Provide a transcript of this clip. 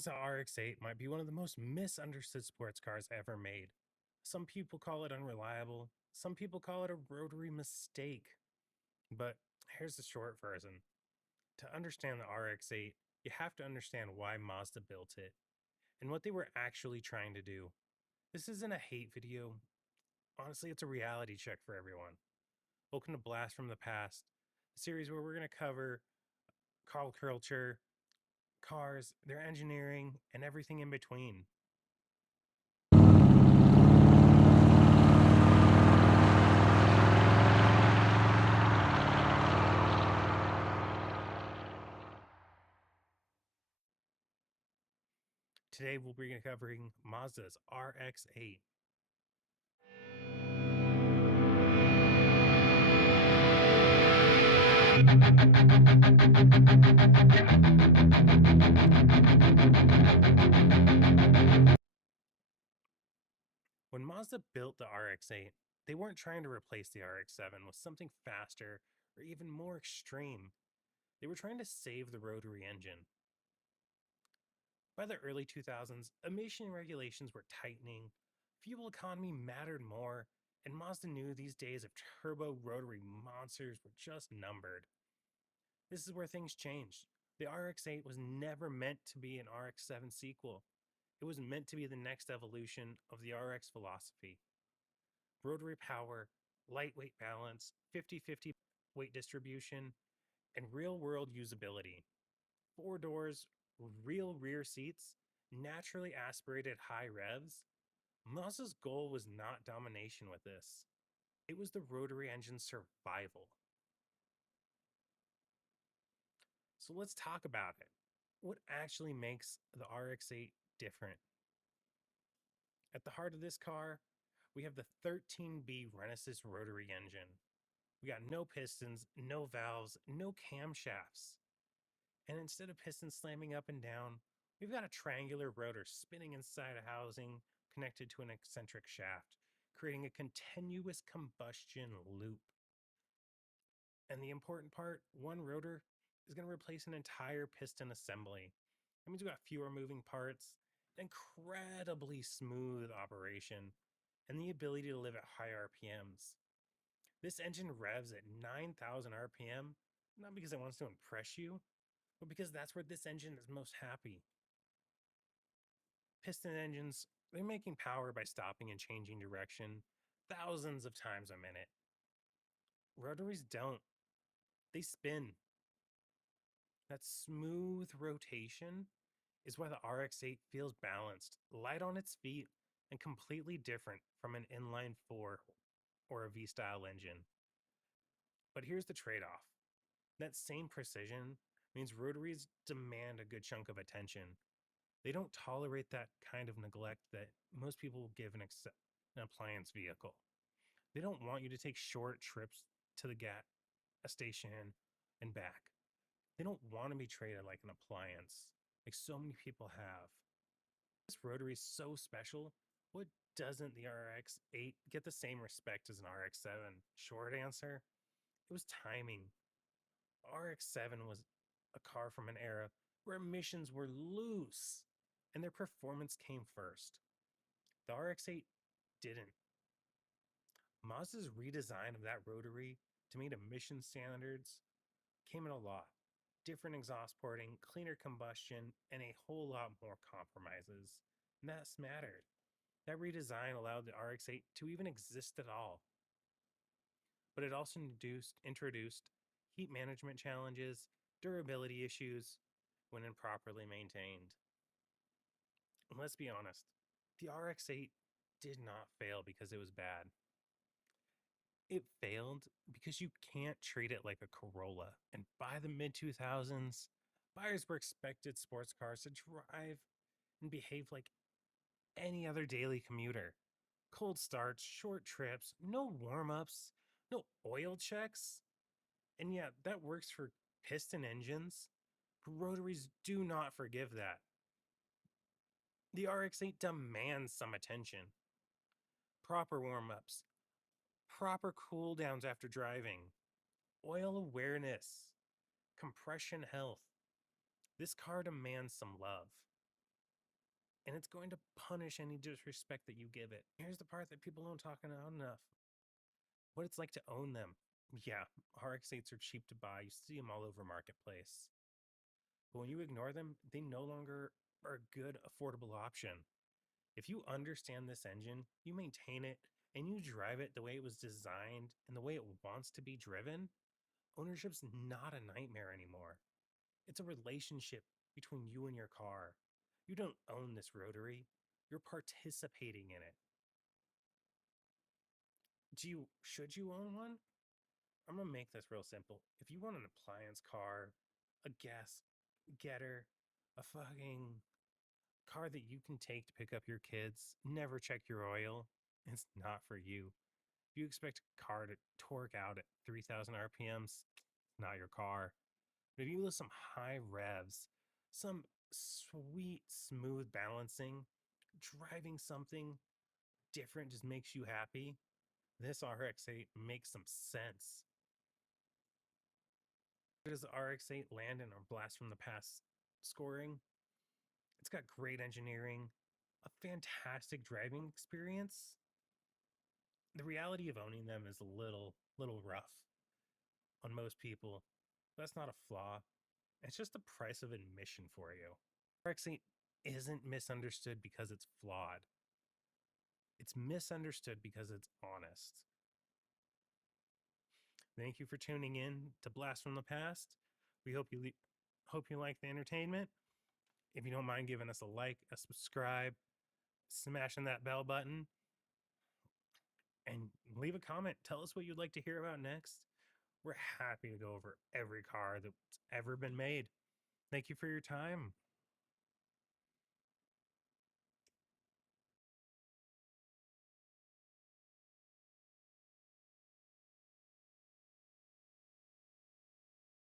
Mazda RX-8 might be one of the most misunderstood sports cars ever made. Some people call it unreliable, some people call it a rotary mistake. But here's the short version. To understand the RX-8, you have to understand why Mazda built it and what they were actually trying to do. This isn't a hate video. Honestly, it's a reality check for everyone. Welcome to Blast from the Past, a series where we're going to cover car culture, cars, their engineering, and everything in between. Today we'll be covering Mazda's RX-8. When Mazda built the RX-8, they weren't trying to replace the RX-7 with something faster or even more extreme. They were trying to save the rotary engine. By the early 2000s, emission regulations were tightening, fuel economy mattered more, and Mazda knew these days of turbo rotary monsters were just numbered. This is where things changed. The RX-8 was never meant to be an RX-7 sequel. It was meant to be the next evolution of the RX philosophy. Rotary power, lightweight balance, 50-50 weight distribution, and real-world usability. Four doors, real rear seats, naturally aspirated high revs. Mazda's goal was not domination with this. It was the rotary engine's survival. So let's talk about it. What actually makes the RX-8 different? At the heart of this car, we have the 13B Renesis rotary engine. We got no pistons, no valves, no camshafts. And instead of pistons slamming up and down, we've got a triangular rotor spinning inside a housing connected to an eccentric shaft, creating a continuous combustion loop. And the important part, one rotor is going to replace an entire piston assembly. That means we've got fewer moving parts, incredibly smooth operation, and the ability to live at high RPMs. This engine revs at 9,000 RPM, not because it wants to impress you, but because that's where this engine is most happy. Piston engines, they're making power by stopping and changing direction thousands of times a minute. Rotaries don't, they spin. That smooth rotation is why the RX-8 feels balanced, light on its feet, and completely different from an inline 4 or a V-style engine. But here's the trade-off. That same precision means rotaries demand a good chunk of attention. They don't tolerate that kind of neglect that most people give an appliance vehicle. They don't want you to take short trips to the gas station and back. They don't want to be treated like an appliance, like so many people have. This rotary is so special. What doesn't the RX-8 get the same respect as an RX-7? Short answer, it was timing. RX-7 was a car from an era where emissions were loose and their performance came first. The RX-8 didn't. Mazda's redesign of that rotary to meet emission standards came in a lot. Different exhaust porting, cleaner combustion, and a whole lot more compromises. And that's mattered. That redesign allowed the RX-8 to even exist at all. But it also introduced heat management challenges, durability issues when improperly maintained. And let's be honest, the RX-8 did not fail because it was bad. It failed because you can't treat it like a Corolla. And by the mid 2000s, buyers were expected sports cars to drive and behave like any other daily commuter. Cold starts, short trips, no warm ups, no oil checks. And yet, that works for piston engines. Rotaries do not forgive that. The RX-8 demands some attention. Proper warm ups, proper cool downs after driving, oil awareness, compression health. This car demands some love. and it's going to punish any disrespect that you give it. Here's the part that people don't talk about enough: what it's like to own them. Yeah, RX8s are cheap to buy. You see them all over Marketplace. But when you ignore them, they no longer are a good, affordable option. If you understand this engine, you maintain it, and you drive it the way it was designed and the way it wants to be driven, ownership's not a nightmare anymore. It's a relationship between you and your car. You don't own this Rotary, you're participating in it. Should you own one? I'm gonna make this real simple. If you want an appliance car, a gas getter, a fucking car that you can take to pick up your kids, never check your oil, it's not for you. If you expect a car to torque out at 3,000 RPMs, it's not your car. But if you lose some high revs, some sweet, smooth balancing, driving something different just makes you happy, this RX8 makes some sense. Where does the RX8 land in our Blast from the Past scoring? It's got great engineering, a fantastic driving experience. The reality of owning them is a little rough on most people. That's not a flaw. It's just the price of admission for you. RX8 isn't misunderstood because it's flawed. It's misunderstood because it's honest. Thank you for tuning in to Blast from the Past. We hope you like the entertainment. If you don't mind giving us a like, a subscribe, smashing that bell button, and leave a comment. Tell us what you'd like to hear about next. We're happy to go over every car that's ever been made. Thank you for your time.